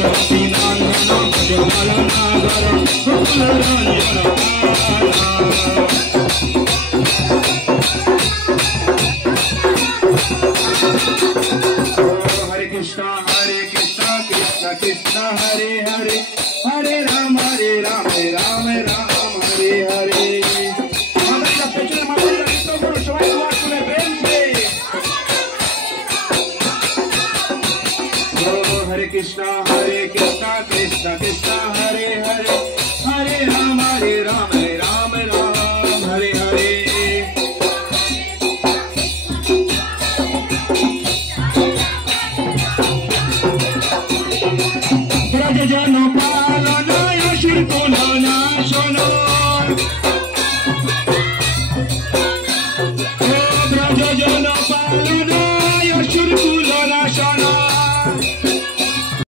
शक्ति नंदन जगल नागर गोकुल रंजन हरे कृष्ण कृष्ण कृष्ण हरे हरे हरे राम राम राम हरे हरे हरे कृष्ण कृष्ण कृष्ण हरे हरे